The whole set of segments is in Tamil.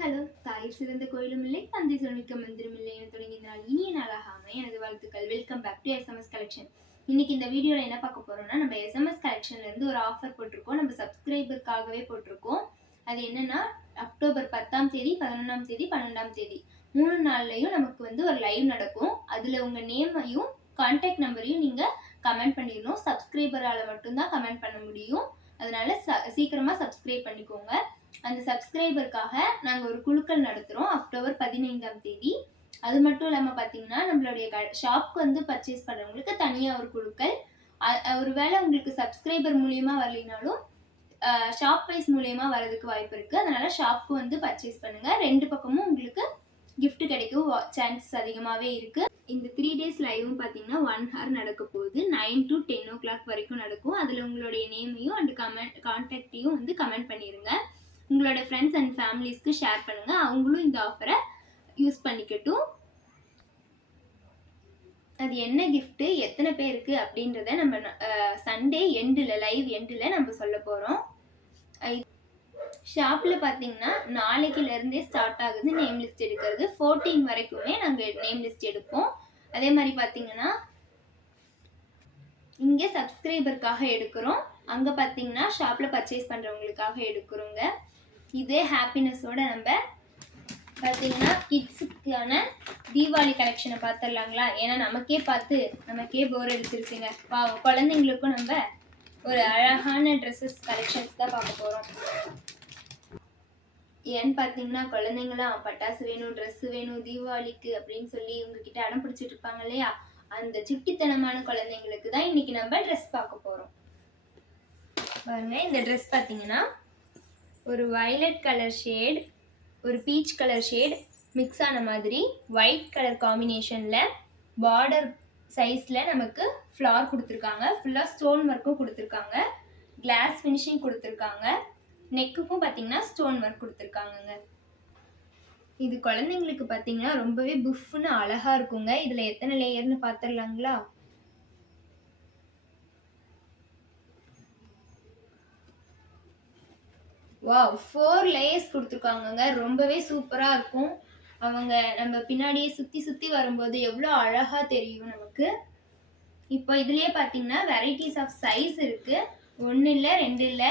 ஹலோ! தாய் சிறந்த கோயிலும் இல்லை, தந்தை சொல்மிக்க மந்திரம் இல்லை என தொடங்கிய நாள் இனிய நாளாக அமைய எனது வாழ்த்துக்கள். Welcome back to S M S collection. இன்னைக்கு இந்த வீடியோல என்ன பார்க்க போறோம்னா, நம்ம எஸ்எம்எஸ் கலெக்ஷன்ல இருந்து ஒரு ஆஃபர் போட்டிருக்கோம். நம்ம சப்ஸ்கிரைபருக்காகவே போட்டிருக்கோம். அது என்னன்னா, அக்டோபர் 10ஆம் தேதி, 11ஆம் தேதி, 12ஆம் தேதி 3 நாள்லயும் நமக்கு ஒரு லைவ் நடக்கும். அதுல உங்க நேமையும் கான்டாக்ட் நம்பரையும் நீங்க கமெண்ட் பண்ணிடணும். சப்ஸ்கிரைபரால மட்டும்தான் கமெண்ட் பண்ண முடியும். அதனால சீக்கிரமா சப்ஸ்கிரைப் பண்ணிக்கோங்க. அந்த சப்ஸ்கிரைபருக்காக நாங்கள் ஒரு குழுக்கள் நடத்துகிறோம் அக்டோபர் 15ஆம் தேதி. அது மட்டும் இல்லாமல் பார்த்தீங்கன்னா, நம்மளுடைய ஷாப்க்கு பர்ச்சேஸ் பண்ணுறவங்களுக்கு தனியாக ஒரு குழுக்கள். ஒருவேளை உங்களுக்கு சப்ஸ்கிரைபர் மூலியமாக வரலைனாலும் ஷாப் வைஸ் மூலியமாக வரதுக்கு வாய்ப்பு இருக்குது. அதனால் ஷாப்க்கு பர்ச்சேஸ் பண்ணுங்கள். 2 பக்கமும் உங்களுக்கு gift கிடைக்கும் சான்சஸ் அதிகமாகவே இருக்குது. இந்த 3 டேஸ் லைவும் பார்த்தீங்கன்னா 1 hour நடக்க போகுது. 9 to 10 o'clock வரைக்கும் நடக்கும். அதில் உங்களுடைய நேமையும் அண்ட் கான்டாக்டையும் கமெண்ட் பண்ணிடுங்க. உங்களோட ஃப்ரெண்ட்ஸ் அண்ட் ஃபேமிலிஸ்க்கு ஷேர் பண்ணுங்க. அவங்களும் இந்த ஆஃபரை யூஸ் பண்ணிக்கட்டும். அது என்ன கிஃப்ட், எத்தனை பேருக்கு அப்படின்றத நம்ம சண்டே எண்டில் லைவ் எண்டில் நம்ம சொல்ல போகிறோம். ஷாப்பில் பார்த்தீங்கன்னா நாளைக்குலேருந்தே ஸ்டார்ட் ஆகுது நேம் லிஸ்ட் எடுக்கிறது. 14 வரைக்குமே நாங்கள் நேம் லிஸ்ட் எடுப்போம். அதே மாதிரி பார்த்தீங்கன்னா இங்கே சப்ஸ்கிரைபருக்காக எடுக்கிறோம். அங்கே பார்த்தீங்கன்னா ஷாப்பில் பர்ச்சேஸ் பண்ணுறவங்களுக்காக எடுக்கிறோங்க. இதே ஹாப்பினஸோட நம்ம பார்த்தீங்கன்னா கிட்ஸுக்கான தீபாவளி கலெக்ஷனை பார்த்துடலாங்களா? ஏன்னா நமக்கே போர் அடிச்சிருச்சுங்க. குழந்தைங்களுக்கும் நம்ம ஒரு அழகான ட்ரெஸ்ஸஸ் கலெக்ஷன்ஸ் தான் பார்க்க போகிறோம். ஏன்னு பார்த்தீங்கன்னா குழந்தைங்களாம் பட்டாசு வேணும், ட்ரெஸ்ஸு வேணும் தீபாவளிக்கு அப்படின்னு சொல்லி உங்ககிட்ட அடம் பிடிச்சிட்டு இருப்பாங்க இல்லையா? அந்த சுட்டித்தனமான குழந்தைங்களுக்கு தான் இன்னைக்கு நம்ம ட்ரெஸ் பார்க்க போகிறோம். பாருங்க, இந்த ட்ரெஸ் பார்த்தீங்கன்னா ஒரு வயலட் கலர் ஷேட், ஒரு பீச் கலர் ஷேட் மிக்ஸ் ஆன மாதிரி ஒயிட் கலர் காம்பினேஷனில் பார்டர் சைஸில் நமக்கு ஃப்ளார் கொடுத்துருக்காங்க. ஃபுல்லாக ஸ்டோன் ஒர்க்கும் கொடுத்துருக்காங்க. கிளாஸ் ஃபினிஷிங் கொடுத்துருக்காங்க. நெக்குக்கும் பார்த்தீங்கன்னா ஸ்டோன் ஒர்க் கொடுத்துருக்காங்கங்க. இது குழந்தைங்களுக்கு பார்த்தீங்கன்னா ரொம்பவே புஃப்னு அழகாக இருக்குங்க. இதில் எத்தனை லேயர்னு பார்த்துடலாங்களா? Wow, 4 layers கொடுத்துருக்காங்கங்க. ரொம்பவே சூப்பராக இருக்கும். நம்ம பின்னாடியே சுற்றி வரும்போது எவ்வளோ அழகாக தெரியும் நமக்கு. இப்போ இதுலேயே பார்த்தீங்கன்னா வெரைட்டிஸ் ஆஃப் சைஸ் இருக்குது. 1 இல்லை 2 இல்லை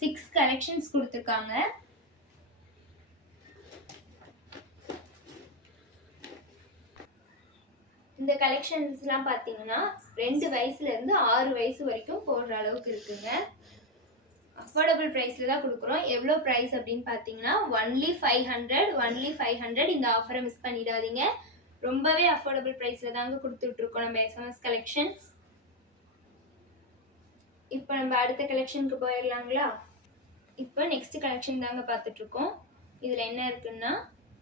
6 கலெக்ஷன்ஸ் கொடுத்துருக்காங்க. இந்த கலெக்ஷன்ஸ்லாம் பார்த்தீங்கன்னா 2 வயசுலேருந்து 6 வயசு வரைக்கும் போடுற அளவுக்கு இருக்குங்க. அஃபோர்டபுள் ப்ரைஸில் தான் கொடுக்குறோம். எவ்வளோ ப்ரைஸ் அப்படின்னு பார்த்தீங்கன்னா ஒன்லி 500 இந்த ஆஃபரை மிஸ் பண்ணிடாதீங்க. ரொம்பவே அஃபோர்டபுள் ப்ரைஸில் தாங்க கொடுத்துட்ருக்கோம் நம்ம எஸ்எம்எஸ் கலெக்ஷன்ஸ். இப்போ நம்ம அடுத்த கலெக்ஷனுக்கு போயிடலாங்களா? இப்போ நெக்ஸ்ட் கலெக்ஷன் தாங்க பார்த்துட்ருக்கோம். இதில் என்ன இருக்குன்னா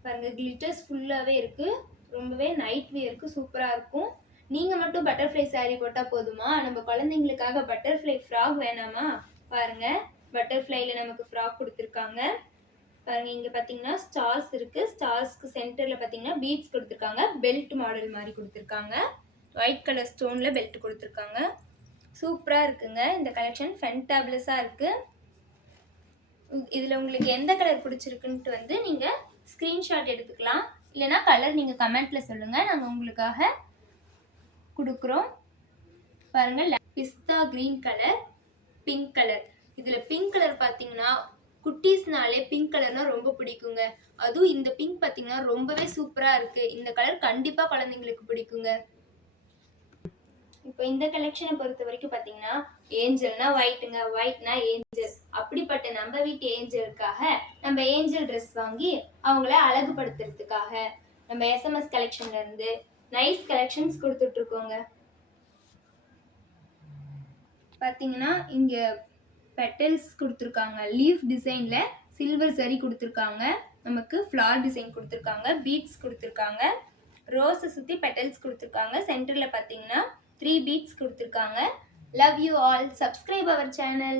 பாருங்கள், கிளிட்டர்ஸ் ஃபுல்லாகவே இருக்குது. ரொம்பவே நைட் வியருக்கு சூப்பராக இருக்கும். நீங்கள் மட்டும் பட்டர்ஃப்ளை சாரீ போட்டால் போதுமா? நம்ம குழந்தைங்களுக்காக பட்டர்ஃப்ளை ஃப்ராக் வேணாமா? பாருங்கள், பட்டர்ஃப்ளைல நமக்கு ஃப்ராக் கொடுத்துருக்காங்க. பாருங்கள், இங்கே பார்த்தீங்கன்னா ஸ்டார்ஸ் இருக்குது. ஸ்டார்ஸ்க்கு சென்டரில் பார்த்தீங்கன்னா பீட்ஸ் கொடுத்துருக்காங்க. பெல்ட் மாடல் மாதிரி கொடுத்துருக்காங்க. ஒயிட் கலர் ஸ்டோனில் பெல்ட் கொடுத்துருக்காங்க. சூப்பராக இருக்குங்க. இந்த கலெக்ஷன் ஃபென்டாபிளஸாக இருக்குது. இதில் உங்களுக்கு எந்த கலர் பிடிச்சிருக்குன்ட்டு நீங்கள் ஸ்க்ரீன்ஷாட் எடுத்துக்கலாம். இல்லைனா கலர் நீங்கள் கமெண்ட்டில் சொல்லுங்கள், நாங்கள் உங்களுக்காக கொடுக்குறோம். பாருங்கள், பிஸ்தா க்ரீன் கலர், பிங்க் கலர். இதில் பிங்க் கலர் பார்த்தீங்கன்னா குட்டீஸ்னாலே பிங்க் கலர்னால் ரொம்ப பிடிக்குங்க. அதுவும் இந்த பிங்க் பார்த்தீங்கன்னா ரொம்பவே சூப்பராக இருக்குது. இந்த கலர் கண்டிப்பாக குழந்தைங்களுக்கு பிடிக்குங்க. இப்போ இந்த கலெக்ஷனை பொறுத்த வரைக்கும் பார்த்தீங்கன்னா ஏஞ்சல்னா ஒயிட்டுங்க, ஒயிட்னா ஏஞ்சல். அப்படிப்பட்ட நம்ம வீட்டு ஏஞ்சலுக்காக நம்ம ஏஞ்சல் ட்ரெஸ் வாங்கி அவங்கள அழகுபடுத்துறதுக்காக நம்ம எஸ்எம்எஸ் கலெக்ஷன்ல இருந்து நைஸ் கலெக்ஷன்ஸ் கொடுத்துட்ருக்கோங்க. பார்த்தீங்கன்னா இங்கே பெட்டல்ஸ் கொடுத்துருக்காங்க. லீஃப் டிசைனில் சில்வர் சரி கொடுத்துருக்காங்க. நமக்கு ஃப்ளார் டிசைன் கொடுத்துருக்காங்க. பீட்ஸ் கொடுத்துருக்காங்க. ரோஸை சுற்றி பெட்டல்ஸ் கொடுத்துருக்காங்க. சென்டரில் பார்த்தீங்கன்னா 3 beads கொடுத்துருக்காங்க. Love you all. Subscribe our channel.